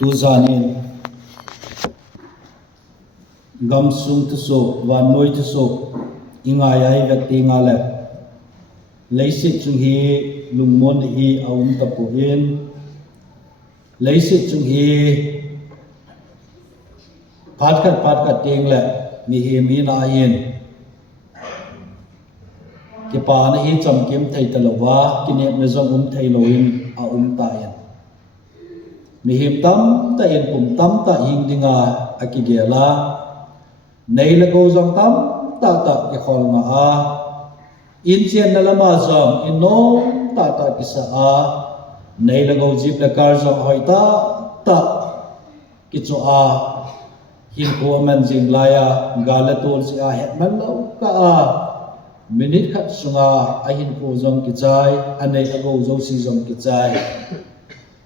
Tuzanin gamsung tuso vanoi tuso ingayai vati ngale leisit chung hi lungmon hi aum tapuin leisit chung hi patkat ting le mi hi mi na yin ki pa na hi cham kim thei talowa kinep na zong thei loin a ta yin mi him tam ta yin pum tam ta hing dinga akigela nei la go zong tam ta ki khol nga a in chen na lama zong in no ta ki sa a nei la go jip la kar zong hoi ta ki cho a hin ko man jing laya gala tol si a het man lo ka a minute khat sunga a hin ko zong ki chai anei la go zo si zong ki chai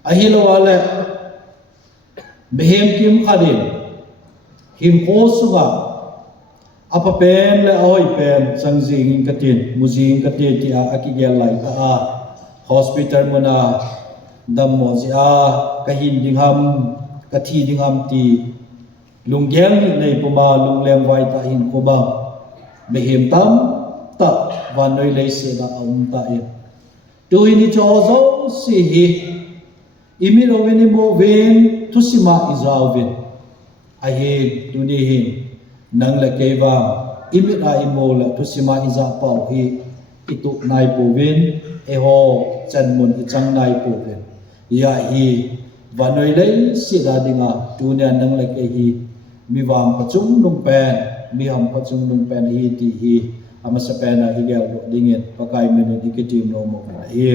a hi lo wale behem kim khadin hin ko sunga apa pen le oi pen sangjing katin mujing katin ti a akigel lai ta a hospital mona dam mo ji a kahin dingham kathi dingham ti lunggel ni nei puma lungleng wai ta hin ko ba behem tam ta vanoi lei se da ta e tu ini cho zo si hi imi ro veni mo ven thusima izawin a he tu ni hin nang la keva imi a imo la thusima iza pau hi itu nai pu vin e ho chan mun i chang nai pu vin ya hi vanoi lei si da dinga tu ne nang la ke hi mi wam pachung nung pen mi ham pachung nung pen hi ti hi amasa pen a hi gel dingin pakai menu dikitim no mo hi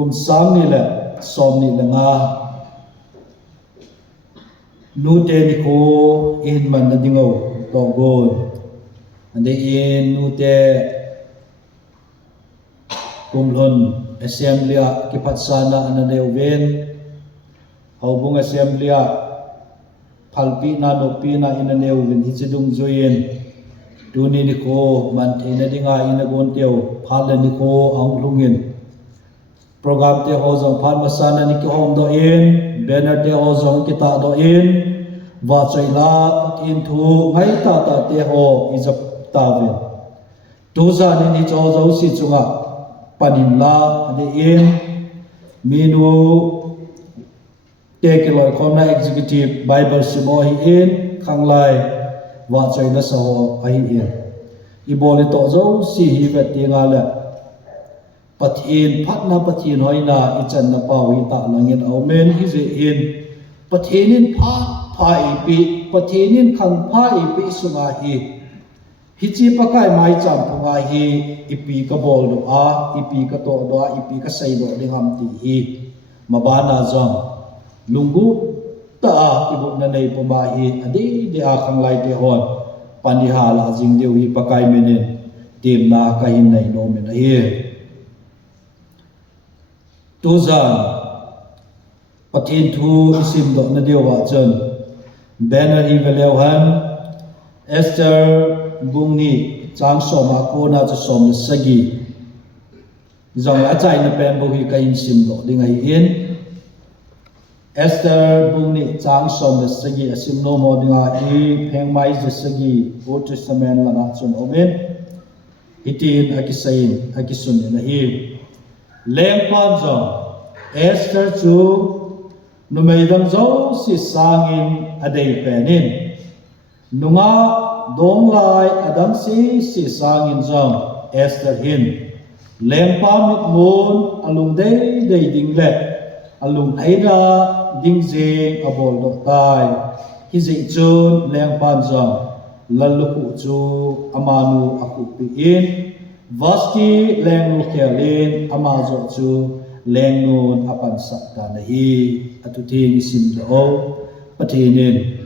kum sam ni la som ni la nga nu te ni ko in man na dingo to gon ande in nu te kum lon assembly ki patsana anane ven haubung assembly phalpi na no pi na inane ven hi chedung joyen tu ni ko man the na dinga ina gon teu phal ni ko ang lungin program te ho zong phan masana ni ki hom do in banner te ho zong ki ta do in wa chaila in thu ngai ta te ho izap ta ven tu za ni cho zo si chunga panim la de in minu te ki loi khomna executive bible simo hi in khanglai wa chaila sa ho ai in I boli to zo si hi vet tinga la pathin phatna pathin hoina ichan na pawi ta langin aumen hi je in pathinin pha ipi pathinin khang pha ipi sunga hi hichi pakai mai cham phunga hi ipi ka bol do a ipi ka to do a ipi ka sai do dingam ti hi mabana jong lungu ta ibu na nei puma hi adi de a khang lai te hon pani hala jing deu hi pakai menen tim na ka hin nei no men hi tuzan pathin thu isim do na dewa chen banner hi veleuhan Esther bungni chang soma ko na cha som sagi zong a chai na pen bo hi ka in sim do ding ai in Esther bungni chang som sagi asim no mo dinga hi pheng mai je sagi Old Testament la na chun omen hitin akisain akisun na hi lengpan zong Esther chu numeidam zo si sangin adei penin nunga donglai adam si sangin zong Esther hin lengpa mit mun alung dei ding le alung aida ding je abol do tai hi je chun lengpan zong laluku chu amanu aku pi in vaski lenglu khelin amazo chu lengun apan sakta nahi atuting sim do pathinin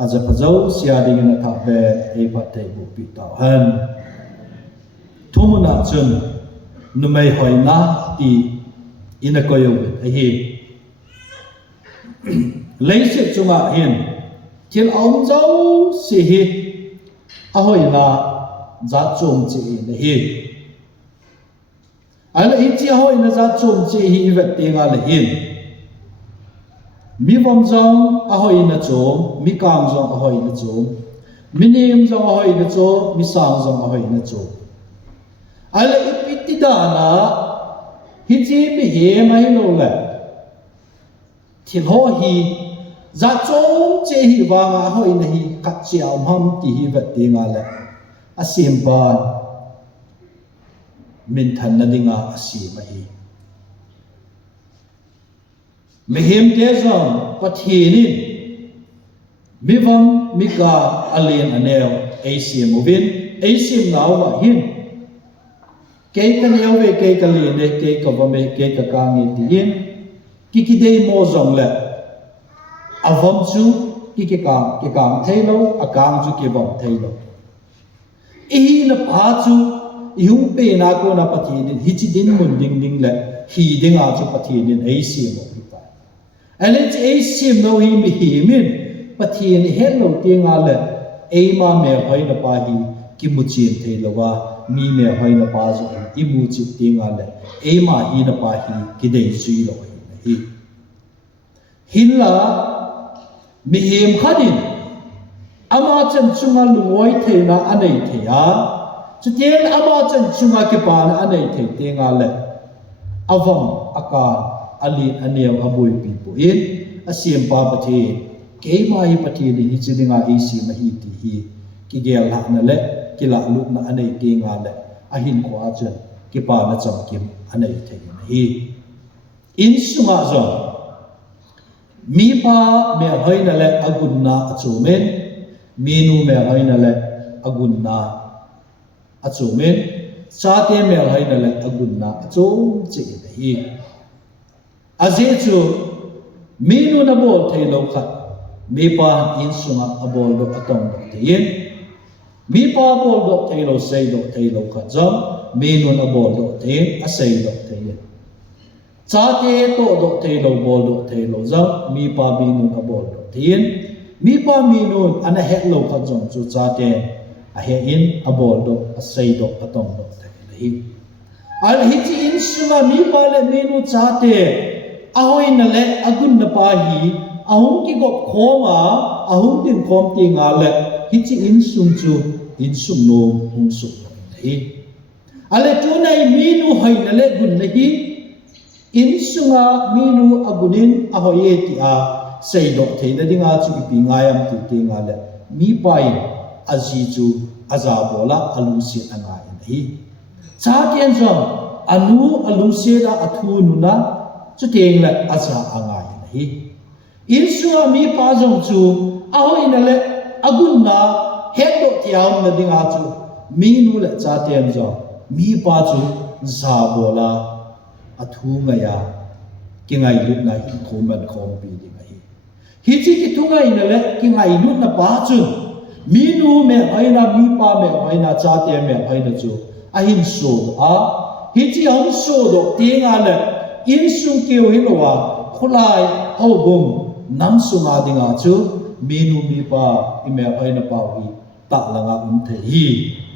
aja phajo siading na tha be e pathe bu pi taw han thumuna chun numai hoina ti ina koyo hi leise chunga hin thil aum zo si hi ahoina za chung chi nahi ala ichi hoi na za chom che hi vet tenga le hin mi vom zong a hoi na chom mi kam zong a hoi na chom mi nim zong a hoi na chom mi sang zong a hoi na chom ala ipiti da na hi chi mi he mai lo le thil ho hi za chom che hi wa nga hoi na hi kat chiao ham ti hi vet tenga le asim ba min than na dinga asi ma hi mehem te zong pathinin mi vam mi ka alen anel asim ovin asim naw wa hin ke ka neu ve ke ka le ne ke ka va me ke ka ka ngi ti yin ki ki dei mo zong le avam chu ki ke ka thei lo akang chu ke bom thei lo e na pa chu yung pe na ko na pathinin hi chi din mun ding ding le hi ding a chu pathinin ei sim mo pa ale chi ei sim no hi mi hi min pathin hen lo ti nga le ei ma me hoi na pa hi ki mu chin thei lo wa mi me hoi na pa zo i mu chi ti nga le ei ma hi na pa hi ki dei chui lo hi hin la mi him khadin ama chan chunga lungoi thei na anei thei a chu tieng ama chan chunga ki pa na anei thei te nga le avam aka ali aneu abui pi po in asiem pa pathe ke ma hi pathe ni hi chidinga e si ma hi ti hi ki gel ha na le ki la lu na anei te nga le a hin ko a chan ki pa na cham kim anei thei na hi in sunga zo mi pa me hoi na le agun na achumen minu me hoi na le agun na achumen cha te me hoi na le agun na achum chi na hi aze chu minu na bol thei lo khat mi pa in sunga abol do atong do te yin mi pa bol do thei lo sei do thei lo khat jam minu na bol do te a sei do te yin cha te to do thei lo bol do thei lo jam mi pa minu na bol do te yin mi pa minu ana het lo khat jam chu cha te a he in abol do a sei do atong do te hi al hi chi in sunga mi pa le minu cha te ahoi na le agun na pa hi ahung ki go khoma ahung tin khom ti nga le hi chi in sum chu in sum no hung sum hi ale tu nai minu hoi na le gun le hi in sunga minu agunin ahoi ti a sei do thei na dinga chu pi nga yam ti ti nga le mi pai aji chu aza bola alu si anga hi cha tian zong anu alu se da athu nu na chu teng la aza anga hi in suwa mi pa jong chu a hoi na le agun na het do tiaw na dinga chu mi nu la cha tian zong mi pa chu za bola athu nga ya ki ngai lut na hi khoman khom pi dinga hi chi ki thu ngai na le ki ngai lut na pa chu mi nu me hoi na mi pa me hoi na cha tian me hoi na chu a hin so a hi chi hong so do ti nga le in sung kêu hi lo wa khulai ho bum nam sunga dinga chu minu mi pa i me hoi na pa hi ta langa the hi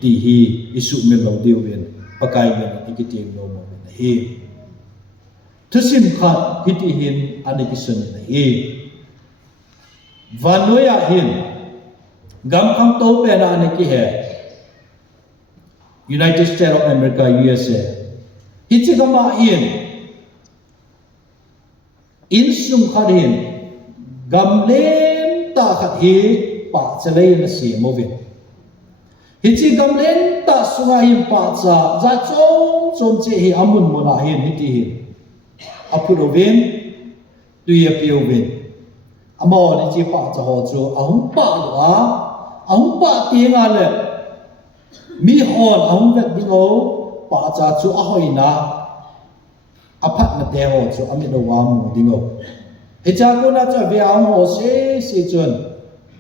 ti hi isu me lo deu ven pakai men ikitiem no mo hi thusim khat hi ti hin ani kisun hi vanoya hin gam kham to pe na ani ki he United States of America USA hichi gama hin in sum kharin gamlen ta khat hi pa chalei na si movin hichi gamlen ta sunga hi pa cha za chom che hi amun mona hin hiti hi apurovin tuya piovin amo ni chi pa cha ho chu ahung pa wa ahung pa ti nga le mi hon ahung vet dingo pa cha chu ahoi na aphat na te ho chu ami do wa mu dingo he cha ko na cha ve ang ho se chun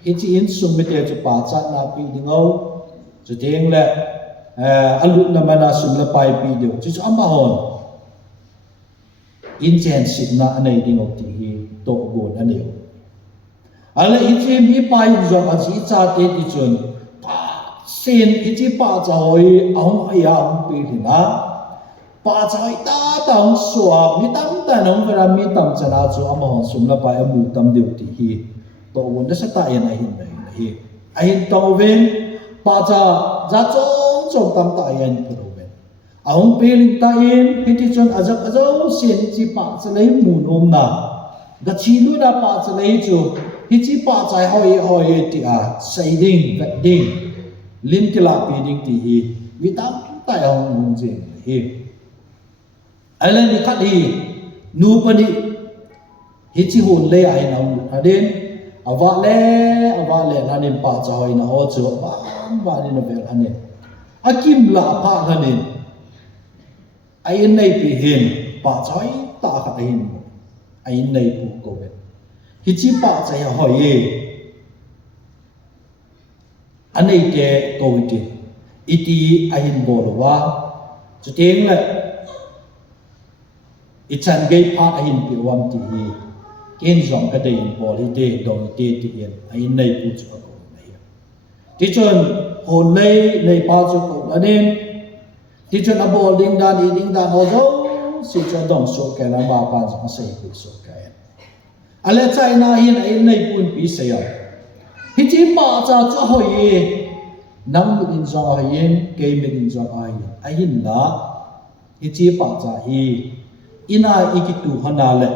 he chi in sum me te chu pa cha na pi dingo chu ding le alut na mana sum la pai pi de chu chu ama hon in chen sit na anei dingo ti hi to bon aneu ala hi chi mi pai zo a chi cha te ti chun pa sin hi chi pa cha hoi ang aya ang pi na pa chai ta tang suwa mi tam ta nong vera mi tam chana chu amahon sumla pa amu tam deu ti hi to won da sa ta yan a hin hi a hin tong ven pa cha za chong chong tam ta yan pro ven a hong peling ta in hiti chon azak azo sin chi pa cha lei mu nom na ga chi lu na pa cha lei chu hi chi pa chai hoi ti a sai ding gat ding lim ti la pi ding ti hi mi tam ta hong mung jing hi ai ni khat hi nu pani hi chi hon le ai na adin awa le na nim pa choi na ho chu ba ni na vel anin akim la pa hanin ai nei pi hin pa choi ta kha hin ai nei pu ko ve hi chi pa chai hoi ye anei ke ko ti iti ahin bol wa chu teng le ichan gay pa ahin pi wam ti hi ken zong ka dei bol hi de dong te ti yen ai nei pu chu ko na hi ti chon hon nei pa chu ko anin ti chon abol ding dan ho zo si chon dong so ka la ba pa sa sai pi so ka ale chai na hin ai nei pun pi se ya hi chi pa cha chu ho ye nam min zong a yen ke min zong a yen ai hin la hi chi pa cha hi ina ikitu hanale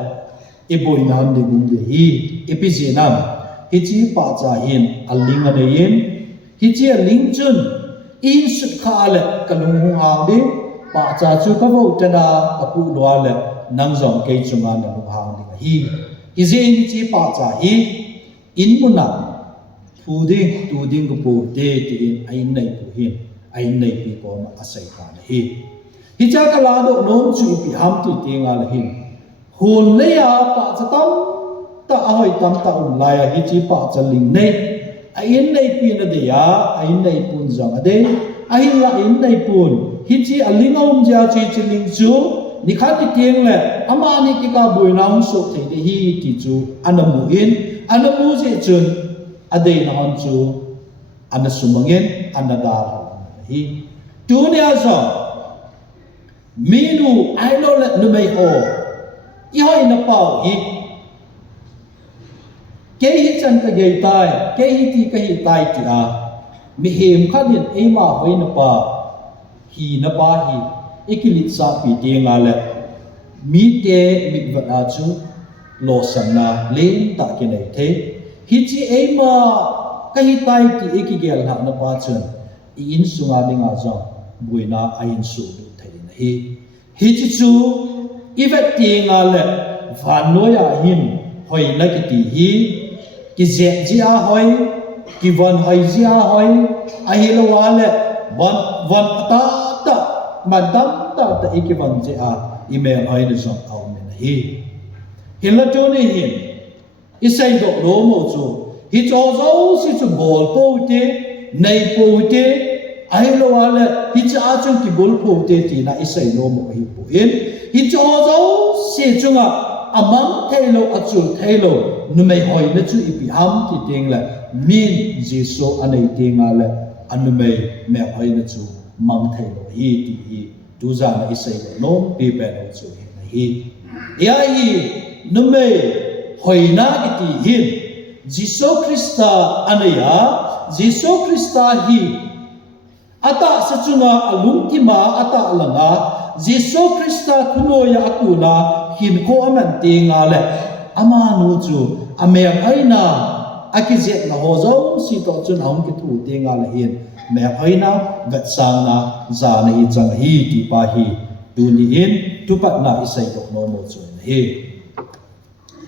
iboi nam de gum de hi epizenam hi chi pa cha hin aling ane yen hi chi aling chun in su kha le kalung hu hang de pa cha chu ka vo tana apu lwa le nang zong ke chunga na lu hang de hi izen hi chi pa cha hi in muna thu ding tu ding ko po de ti in ai nei pu hin ai nei pi ko ma asai ka hi hi cha ka la do nom chu pi ham ti ti nga la hin hun le ya pa cha tam ta hoi tam ta la ya hi chi pa cha ling nei ai nei pi na de ya ai nei pun jang ade ai la in nei pun hi chi aling om ja chi chi ling chu ni kha ti tieng le ama ni ki ka boi nang so the de hi ti chu anamu in anamu je chun ade na hon chu anasumangin anada hi tu ne aso minu ai lo le nu mai ho i hoi na pau hi ke hi chan ka ge tai ke hi ti ka hi tai ti a mi hem khanin e ma hoi na pa hi ikilit sa pi te nga le mi te mi va a chu lo sam na len ta ke nei the hi chi e ma ka hi tai ti ikigel ha na pa chun in sunga dinga zo buina ain su hi chi chu ivet ti nga le van no ya hin hoi na ki ti hi ki je ji a hoi ki van hoi ji a hoi a hi lo wa le van ta man dam ta ki van ji a email hoi na so au men hi la to ni hin isai do ro mo chu hi cho zo si chu bol po te nei po te ai lo wala hi cha chung ki bol po te ti na isai lo mo hi po in hi cho zo se chunga amang thailo achu thailo nu mai hoi na chu ipi ham ti ting la min jiso anei tinga la anu mai me hoi na chu mang thailo hi ti hi tu za na isai lo no pi pe no chu hi ya hi nu mai hoi na ki ti hin jiso krista anaya jiso krista hi ata sachunga alungtima ata langa jiso krista thunoya akuna hin ko aman tinga le ama nu chu ame aina akizet na hozo si to chun hong ki thu tinga le hin me aina gat sang na za na hi chang hi ti pa hi tu ni in tu pat na isai ko no mo chu hi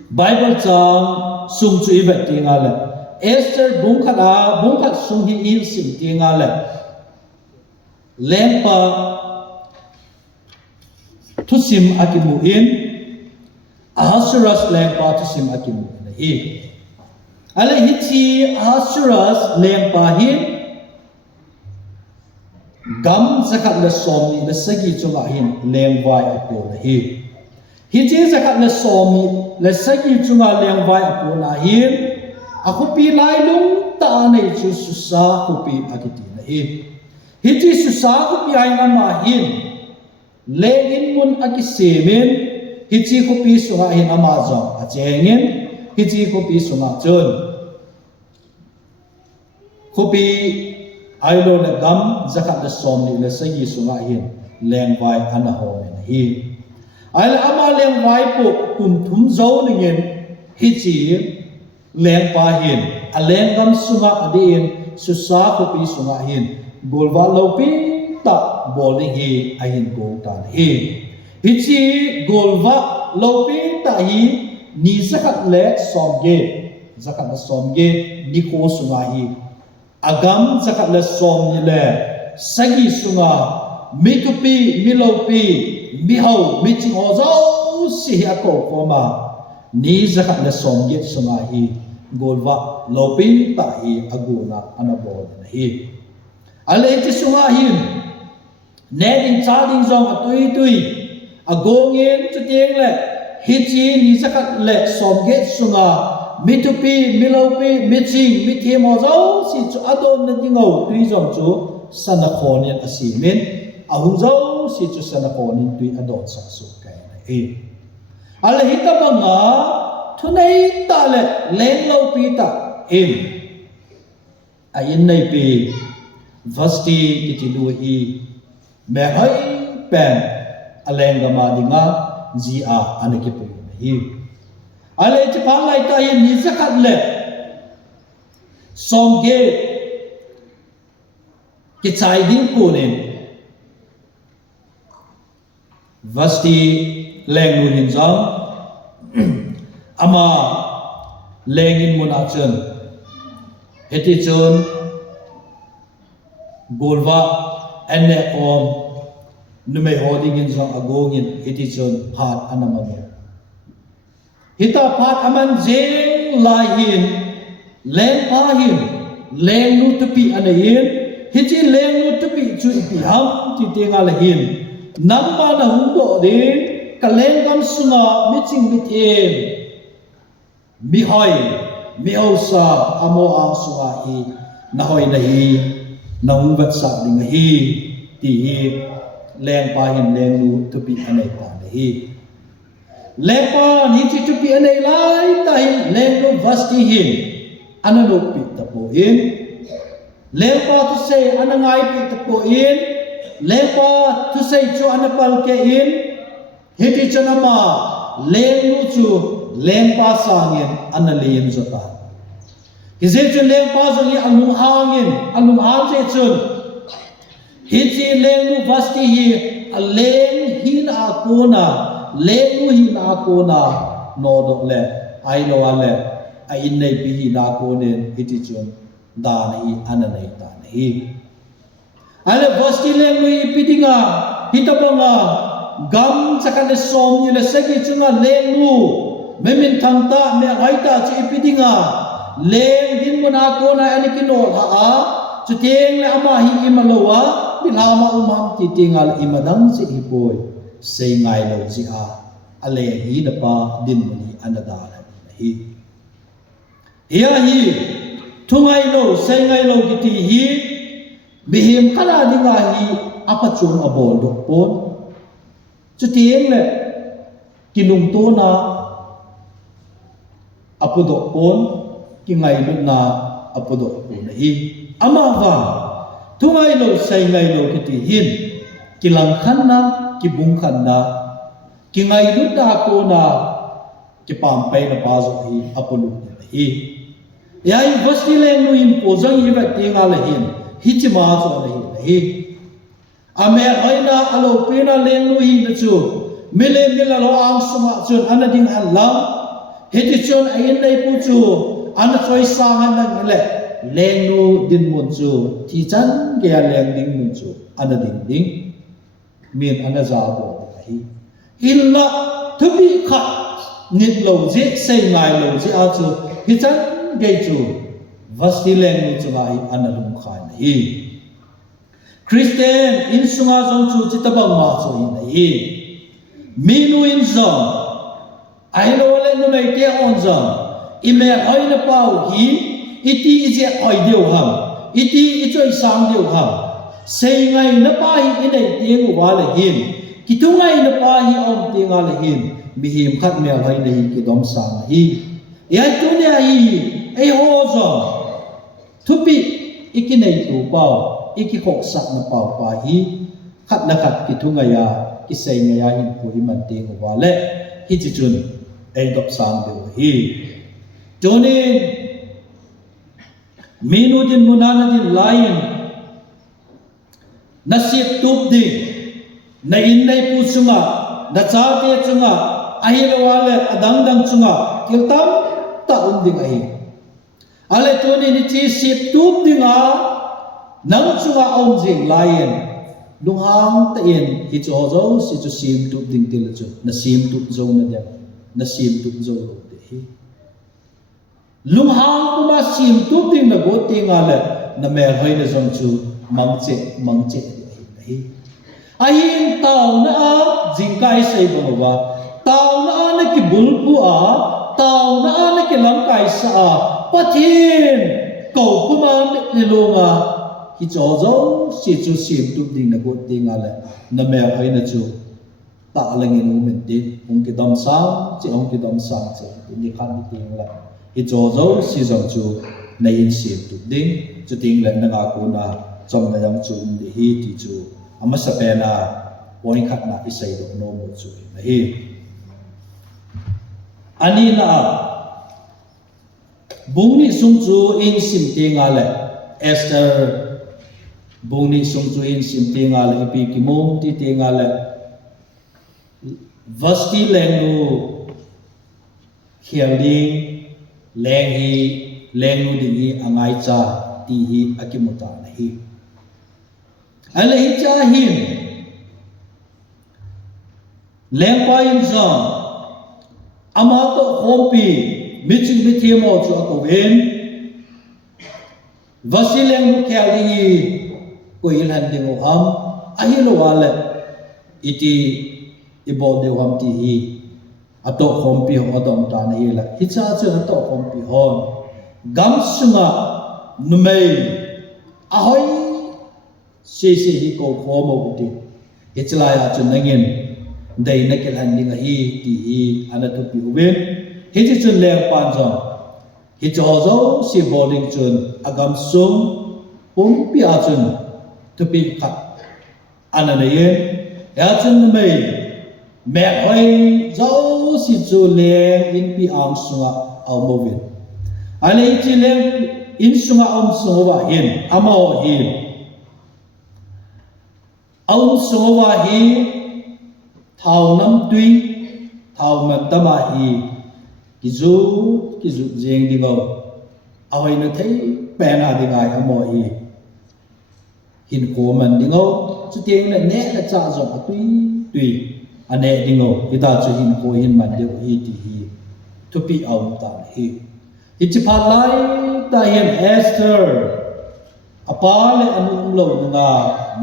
bible chang sung chu ivet tinga le Esther bungkhat sung hi il sim tinga le lempa thusim akimu in Ahasuerus lempa thusim akimu hi ale hichi Ahasuerus lempa hi gam zakat le somi le sagi chunga hin lengwai apo hi hichi zakat le somi le sagi chunga lengwai apo na hin akupi lai lung ta nei chu susa kupi akiti na hi hichi susa kupi ai na ma hin lengin mun akisemin hichi kopi sunga hin amazon achengin hichi kopi sunga chun kopi ailo na gam zakat na som ni la sagi sunga hin leng vai anaho men hi aila ama leng vai po tum zo ningen hichi leng pa hin a leng gam sunga adin susa kopi sunga hin golwa lopi ta bowling hi ahin go ta hi hichi golwa lopi ta hi ni zakat le somge zakat na somge ni ko sunga hi agam zakat le som ni le sagi sunga mitupi milopi mihau miching ozo si hi ako koma ni zakat le somge sunga hi golwa lopi ta hi aguna anabol na hi ale ti sunga hin neding chading zong atui tui agongin chutieng le hichi ni zakat le somge sunga mitupi milopi miching mithemo zo si chu adon na dingo tui zong chu sanakhonin asimin ahung zo si chu sanakhonin tui adon saksu kai na e ale hitabanga thunai ta le len lopi ta in ayin nei pi vasti kitilu hi me hai pen alenga ma dinga ji a anaki pu hi ale chi pa lai ta hi ni zakat le somge ki chai ding ko nen vasti lengu hin jang ama lengin mun a chen heti chun golwa ene om nume holding in jong agongin heti chun phat anamang hita phat aman jeng lahin leng pa hin leng nu tupi anayin hiti leng nu tupi chu ipi ham ti tenga lahin namma na hundo din kaleng gam sunga miching mithem mihoi mihausa amo ang sunga hi nahoi na hi nang vat sa ding hi ti hi leng pa hin leng nu tupi anai ta hi leng pa ni chi tupi anai lai ta hin leng nu vasti hin anano pi ta po in leng pa tu se anangai pi ta po in leng pa tu se chu anapal ke in hiti chanama leng nu chu leng pa sangin analin zota Hizit chun leng pa zongi alung hang se chun hiti leng nu vasti hi a leng hin a kona leng nu hin a kona no do le ai lo ale a in nei pi hi na konen hiti chun da na hi ananai ta na hi ale vasti leng nu hi pidinga hitabanga gam chakale som ni le sagi chunga leng nu memin thangta me aita chi pidinga leng din mo na ko na ani kinol ha a chuteng le ama hi imalowa bilama umam ti tingal imadang si ipoi sei ngai lo ji a ale hi na pa din mani anada la hi ya hi thungai lo sei ngai lo ki hi bihim kala dinga hi apachun abol do pon chuteng le kinung to na apudo pon ki ngai lu na apodo na hi ama wa thungai lo sai ngai lo ki ti hin ki lang khan na ki bung khan na ki ngai lu da ko na ki pam pai na pa zo hi apolu na hi yai vasti le nu in po zang hi ba ti nga la hin hi chi ma zo la hi ame aina alo pe na le nu hi na chu mile mila lo ang suma chun anading alam heti chun ayin nei pu chu ana choi sangan nang le leng nu din mun chu thi chan ge leng ding mun chu ana ding min ana za bo hi illa thubi kha nit lo je sei ngai lo je a chu hi chan ge chu vasti leng nu chu ai ana lum khai na hi Christian in sunga zong chu chitabang ma chu hi minu in zong ai lo le nu nei te on zong ime oi na pau hi iti ije oi deu ham iti ichoi sang deu ham sei ngai na pa hi inai te ngu wa le hin kitunga ina pa hi om tinga le hin mi him khat me hai nei ki dom sang hi ya tu ne hi ei ho zo thupi ikinei tu pau iki khok sak na pau pa hi khat na khat kitunga ya ki sei nga ya hin pu hi man te ngo wa le hi chi chun ei dop sang de hi jone minu din munana din lion nasib tup ding na in nei pu chunga na cha te chunga ahilo wale adang dang chunga kiltam ta unding ai ale toni ni chi sip tup dinga nang chunga om jing lion lunghang ta in hi cho zo si chu sim tup ding til chu na sim tup zo na dia na sim tup zo de hi lunghang kuma sim tup ding na go tinga le na mer hoi na zong chu mangche hi ahin tao na a jingkai sei bangwa tao na a na ki bulpu a tao na a na ki langkai sa a pathin ko kuma ni longa hi cho zo si chu sim tup ding na go tinga le na mer hoi na chu ta langin men din ong ki dam sang chi ong ki dam sang che ni khan ni ting la hi cho zo si zong chu na in sim tup ding chu ting le na nga ko na chom na yang chu ni hi ti chu ama sapena point khat na isai do no mo chu na hi ani na bungni sung chu in sim te nga le Esther bungni sung chu in sim te nga le pi ki mom ti te nga le vasti lengu khialding lengu ding hi angai cha ti hi akimuta na hi ale hi cha hin lengpa in zong ama to hompi michu mithemo chu ko ven vasileng mu kya li ko ilhan ding ham ahilo wale iti ibo de ham ti hi ato hompi ho adom ta na hi la hi cha chu ato hompi hon gam sunga numei ahoi si hi ko khomo uti ichla ya chu nangin dei na kel han ding hi ti hi anatu pi uben hi chi chun le pan jong hi cho zo si boarding chun agam sum pi a chun tu pi khat anane ye ya chun mai me hoi zo si chu le in pi am sunga au movin ale chi le in sunga am sunga hin amo hin ông số wa hi thao nam tuy thao man tama hi kizu jeng di go awai na thei pe na di ngai amo hi hin ko man di go chu tieng na ne la cha zo tuy ane di go ita chu hin ko hin man de hi ti hi to pi au ta hi chi pha lai ta hin Esther apale anu lo nga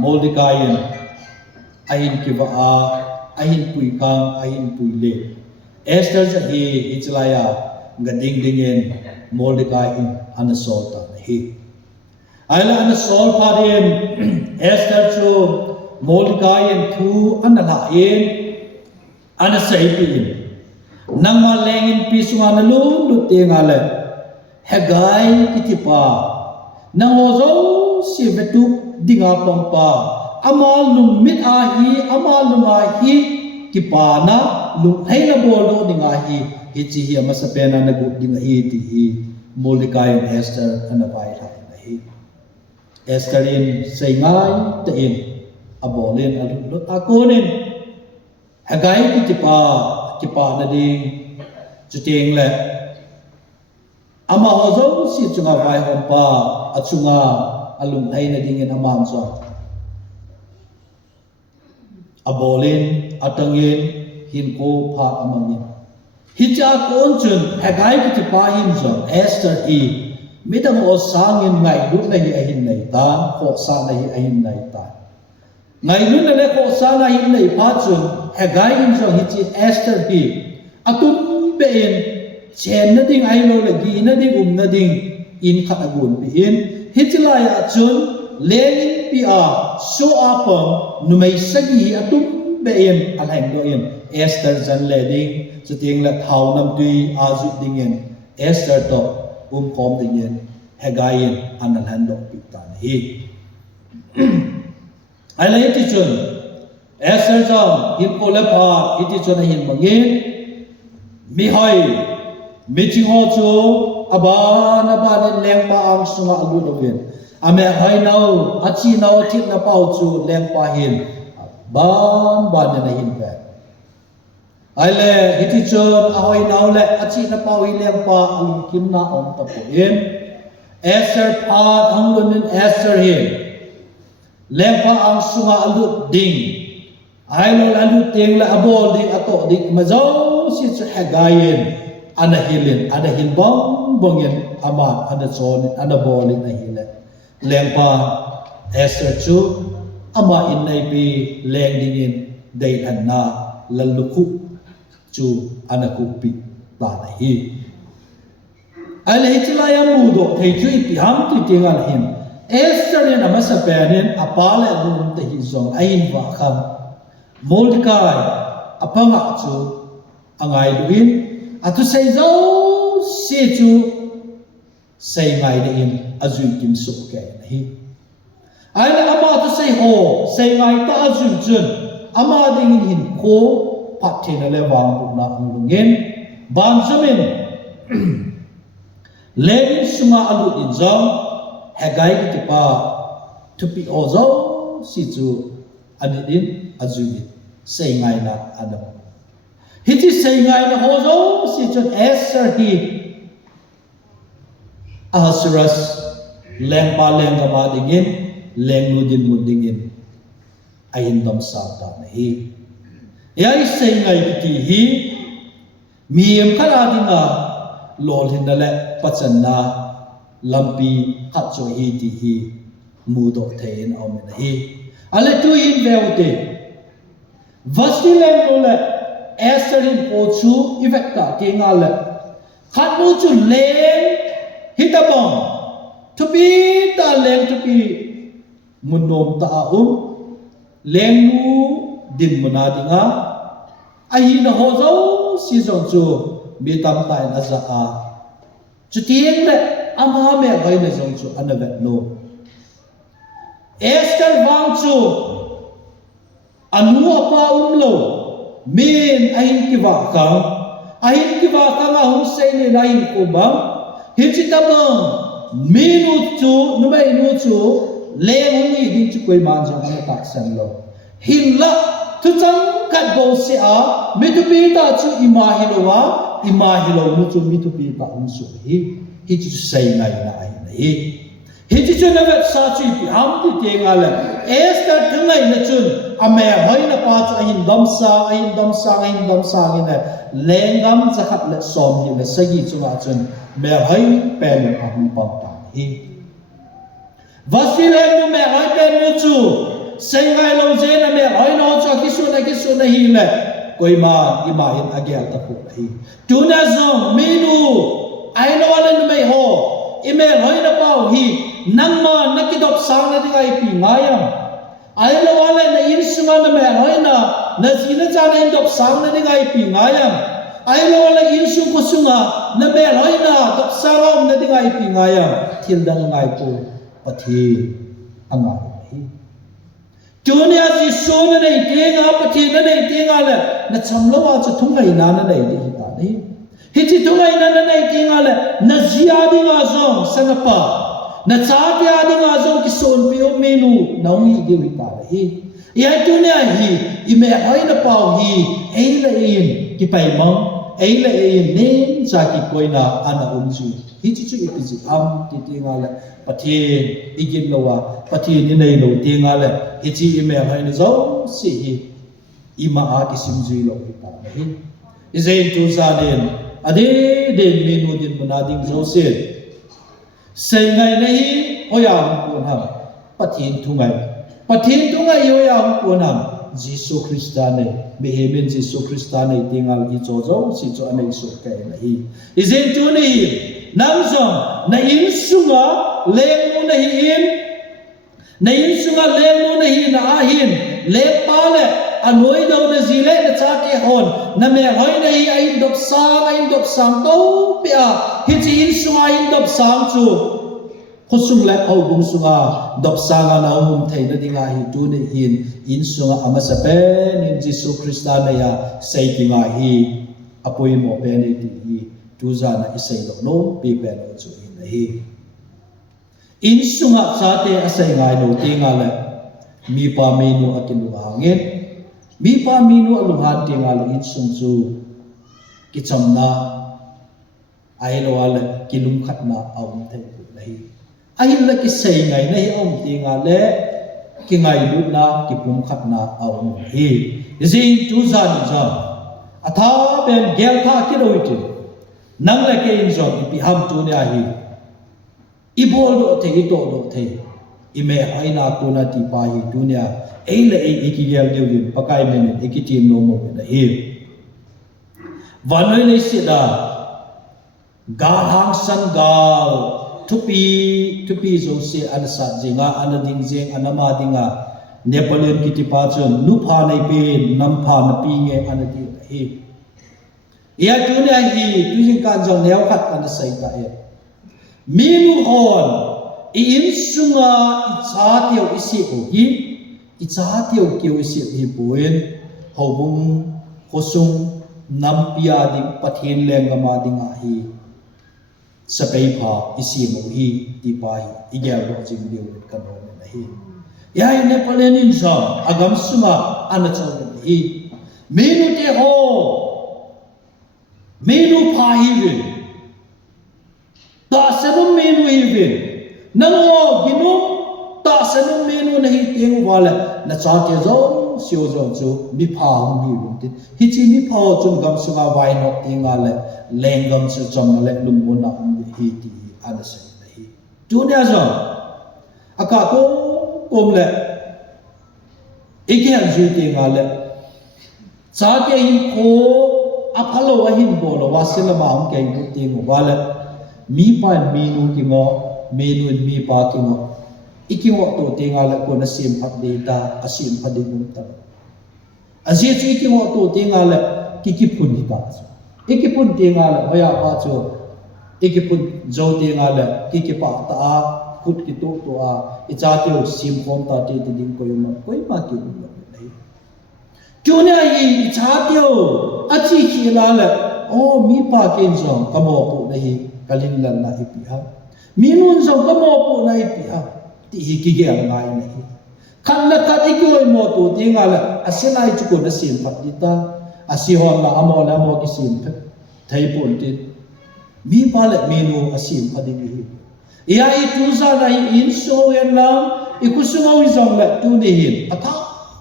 Mordecai ahin kiwa ahin pui kang ahin pui le Esther ja hi itlaya ngading dingen Mordecai in anasol ta hi aila anasol pa din Esther chu Mordecai in thu anala in anasai pi in nangma lengin pi sunga na lu te ngale Hegai kitipa nangozo si betu dinga pompa amalum mit ahi amalum ahi kipana lum heina bolo dinga hi hichi hi amasapena nagu dinga hi ti hi Mordecai and Esther anabai ha hi Esther in saingai ta in abolen alulot akonin Hegai kitipa na ding chuteng le ama hozo si chunga vai hompa achunga alum hai na dingin amam so abolin atangin hin ko pha amangin hicha kon chun Hegai ki pa him so Esther i midang o sangin ngai lut na hi ahin nei ta ko sa na hi ahin nei ta ngai lut na le ko sa na hi nei pha chun Hegai him so hichi Esther hi atum bein chen na ding ai lo la gi na ding na ding in khat agun pi in hitlaya chun lenin pi a so apam numai sagi atum bein alheng do in Esther jan leding chuting la thau nam tui azu ding in Esther to kom ding in Hagain analhan do pitan hi ai lai ti chun Esther jam in polepa iti chun hin mangin mi hoi mi chi ho chu aban leng pa ang sunga alu lovin ame hai nau achi nau thit na pau chu leng pa hin ban na hin ve ai le iti chun ahoi nau le achi na pau hi leng pa alu kim na om ta po in Esther pat ang lunin Esther hin leng pa ang sunga alu ding ai lo alu ting la abol ding ato ding mazau si chu Hagain ana hil bong yen aman ana chon ana bolin na hile lengpa Esther chu ama in nei pi leng ding in dei anna lalukhu chu ana ku pi ta na hi ale hitla ya mu do thei chu pi ham ti tingal hin Esther ne amasa panin apale dum te hi zong ain wa kham Mordecai apanga chu angai duin atu sei zo si chu sei ngai de in azui kim su ke hi ai na ama tu sei ho sei ngai ta azui chun ama ding hin ko phat thina le wang bu na ngin ban chumin levin sunga alu in zong Hagai ki pa tu pi ozo si chu anidin azui sei ngai na adam hiti sei ngai na hozo si chun Esther hi Ahasuerus leng pa leng ka ma dingin leng nu din mu dingin ayin dom sa ta na hi yai sei ngai ki hi miem khala dinga lol hin da le pachan na lampi khat cho hi ti hi mu do thein om na hi ale tu in veute vasilem no le Esther in pochu ifecta kingale khanu chu leng hitabong to be ta leng to be munom ta leng nu din munadinga ai na hozo si zong chu mi tam tai na za a chu tieng le ama me gai na zong chu anavet no Esther wang chu anu apa lo min ahin kiwa ka nga hum sei le na hin ko bang hinchi tabang minu chu numai nu chu le hum ni din chu koi man jang na tak san lo hilla tu chang kat go se a mi tu pi ta chu ima hilo nu chu mi tu pi ta um su hi chu sei ngai na ai na hi hiti chu na vet sa chu pi am ti te nga le Esther thangai na chun ame hoi na pa chu ahin dam sa ina lengam zakhat le som ni le sagi chu ma chun me hoi pen ahum pam ta hi vasilem nu me hoi pen nu chu sei ngai lo je na me hoi no chu kisu na hi le koi ma ima in agya ta pu hi tu na zong minu ai lo ala nu me ho email hoi na pau hi nang ma nakidop sang na dingai pi ngayam ai lo wala na insunga na me hoi na zina jana indop sang na dingai pi ngayam ai lo wala insung ko sunga na me hoi na dop sangom na dingai pi ngayam thil dang ngai pu pathi anga hi tunia ji so na nei tenga pathi na nei tenga le na chamlo wa chu thungai na nei di ta ni hiti thungai na nei tenga le na zia dinga zong sangapa na chati adi nga zong ki son pio menu naung hi di ta hi ya tu ne hi I me hoi na pau hi ei la in ki pai mong ei la in ne cha ki koina ana chu hi chu chu ipiji am ti ti nga la pathe igin lowa pathe ni nei lo ti nga la hi chi I me hoi na zo si hi ima a ki sim zui lo ta hi izain tu sa den ade den menu din munading zo se sei ngai nei oyam kun ham pathin thungai oyam kun ham Jesu Christane behemen Jesu Christane tingal I jojo si cho anei so kai na hi izen tu ni nam zong na in sunga lemu na hi in na in sunga lemu na hi na ahin le pale anoi do na zile na cha te hon na me hoi na hi ai dop sang to pia hi chi in sunga in dop sang chu khosung le au bung sunga dop sanga na hum thei na dinga hi tu ne hin in sunga ama sa pen in Jesu Krista na ya sei dinga hi apoi mo pe ne ti hi tu za na isei do no pi pe no chu in na hi in sunga cha te asai ngai no ti nga le mi pa me no akin lu hangin mi pa mi no alu han ti nga le in sung chu ki cham na ai lo ale ki lum khat na aum thei na hi ai la ki sei ngai na hi aum ti nga le ki ngai lu na ki pum khat na aum hi zin tu za ni jam atha ben gel tha ki ro ti nang le ke in jom pi ham tu ne a hi i bol do the i to do the i me ai na tu na ti pa hi tu ne ai le ai ki gel de win pakai men e ki tim no mo na hi vanoi le si da gal hang san gal tupi zo se an sa jinga an ding jeng anama dinga Napoleon ki ti pa chon nu pha nei pe nam pha na pi nge an di hi ya tu ne hi tu jing kan jong neo khat kan sai ta e minu hon i in sunga i cha tio i si o hi i cha tio keu i si hi boen hobung hosung nam pia ding pathin leng ga ma ding a hi sapei pha isi mo hi ti pa hi i gel ro jing dio kan ro na hi ya ne palen in so agam suma ana chaw hi menu te ho menu pha hi win ta sanu menu hi win nango ginu ta sanu menu na hi teng wala na cha te zo sio zo chu mi pha hum hi win ti hi chi mi pha chun gam suma wai no tinga le lengam chu cham le lum mo na hi ti ana sai na hi tu ne zo aka ko om le ikyan ju tinga le cha te hin ko aphalo wa hin bo lo wa silama am ke bu tingo wala mi pa mi nu ki ngo me nu mi pa ki ngo ikingo to tinga le ko na sim phat de ta asim phat de bum ta aje chu ikingo to tinga le ki pun hi ta ikipun tinga le hoya pa chu ikipun zo tinga le ki pa ta a khut ki to a i cha teu sim khom ta ti ding ko ma ki lo nei chu ne hi i cha teu a chi khi la le o mi pa ken jong ka mo pu na hi kalin lan na hi pi ha mi nun jong ka mo pu na hi pi ha ti hi ki ge ngai na hi khan la ka ikoi mo tu tinga le asinai chu ko na sim phat di ta asi hon la amo ki sim phat thai pon ti mi pa le menu asim phadi hi ya i tu za na in so en la i ku su ngau zong la tu ni hin atha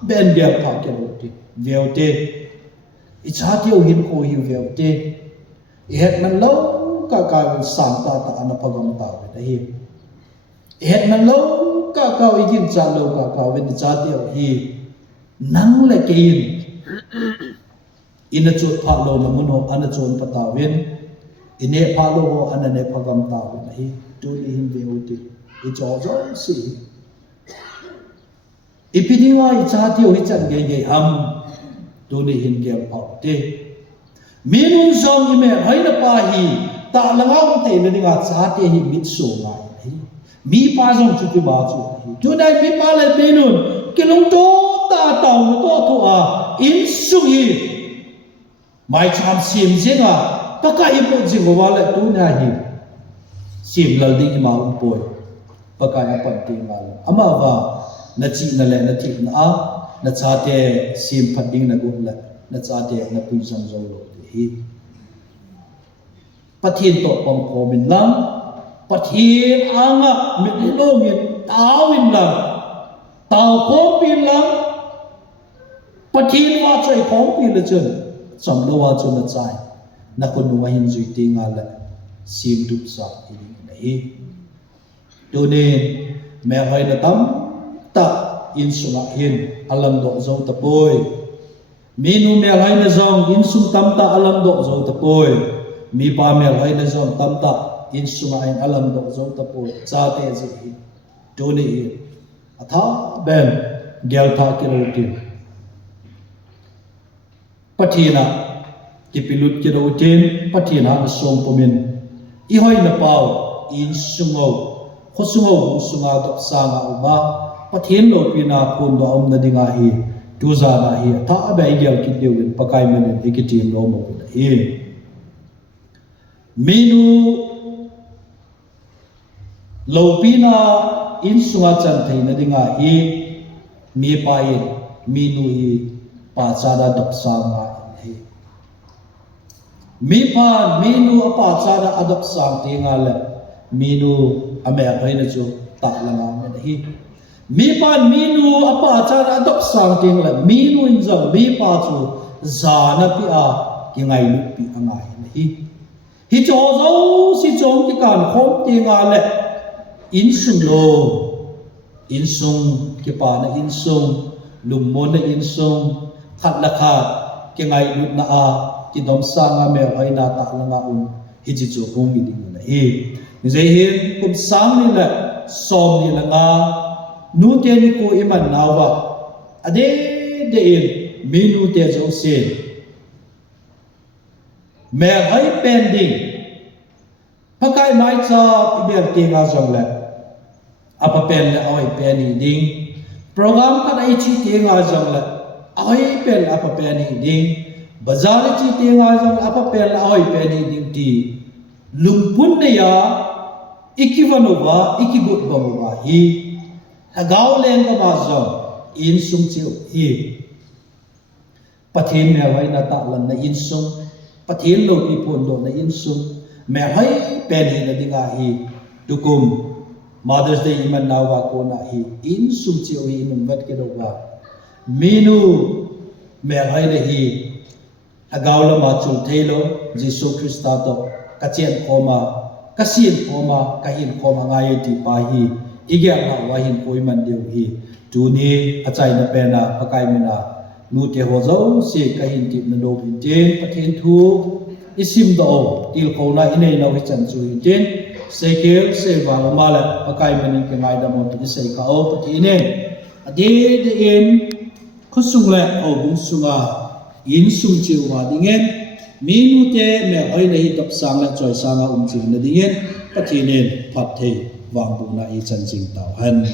ben dia pa ke ro ti veu te i cha ti o hin ko hi veu te i het man lo ka sang ta ana pagam ta ve hi i het man lo ka i jin cha lo ka ve ni cha ti o hi nang le ke in ina chut pha lo na mun ho ana chon pata wen ine pha lo ho ana ne phagam ta ve hi tu ni hin ve o ti i cho si ipidinga i cha ti o hi chan ge ham tu ni hin ge pa te minun song i me haina pa hi ta langau te na dinga cha te hi mit so ngai hi mi pa jong chu ti ba chu hi tu dai mi pa le minun kilong to ta taw to to a in su hi mai cham sim jinga paka i po ji go wala tu na hi sim lal ding ma um poi paka ya pat ti ma ama wa na chi na le na thi na a na cha te sim phat ding na go la na cha te na pui jam zo lo hi pathin to pom ko min lam pathin anga mit lo min tawin lam taw ko pin lam pathin wa chai khom pin le chen sam lo wa chu na chai na ko nu hin zui ti nga la sim dup sa hi nei to ne me hai na tam ta in sula hin alam do zo ta poi minu me hai na zong in sum tam ta alam do zo ta poi mi pa me hai na zong tam ta in suma in alam do zo ta poi cha te ji hi to ne atha ben gel tha ki ro ti pathina kipilut kidotin pathina som pomin ihoi na pau in sungo khosungo sunga dop sanga uma pathin lo pina phun do om na dinga hi tuza na hi tha ba igel kidewin pakai men ekitim lo mo hi minu lo pina in sunga chan theina dinga hi mi pai minu hi pa chada dop sanga hi mi pa minu apa chada adop sang tinga le minu ame aina chu ta langa me hi mi pa minu apa chada adop sang tinga le minu in jang mi pa chu zana pi a ki ngai lu pi angai hi cho zo si chong ki kan khom tinga le in sung lo in sung ki pa na in sung lum mon na in sung khat la kha ki ngai lu na a ki dom sanga me ai na ta langa hi chi chu hong mi ding na hi zai hin kum sang ni la som ni langa nu te ni ko iman nawa ade de in minu te zo se me ai pending pakai mai cha iber te nga jong la apa pen la ai pen ni ding program ka ai chi te nga jong la ai pen apa pen ni ding bazar chi te nga jong apa pen la ai pen ni ding ti lumpun ne ya ikivanova ikigut bawa hi hagau len ka ba jong in sung chiu hi pathin me wai na ta lan na in sung pathin lo pi pon do na in sung me hai pen hi na dinga hi tukum Mother's Day iman nawa ko na hi in sung chiu hi num vat ke do ga minu me hai le hi hagau la ma chul thelo Jesu Christa to kachien koma kasin koma kahin koma ngai ti pa hi igya na wahin koiman deu hi tu ni achai na pena pakai mina nu te ho zo se kahin ti na do bin ten pathin thu isim do til ko na inei no hi chan chu hi ten se kel se wa ma la pakai min ke ngai da mo ti se ka o pathine ade de in khusung la o bung sunga in sung chiu wa dingen minu te me oi nei dop sang la choi sanga ching na dingen pathinen phat thei wang bu na I chan jing tau han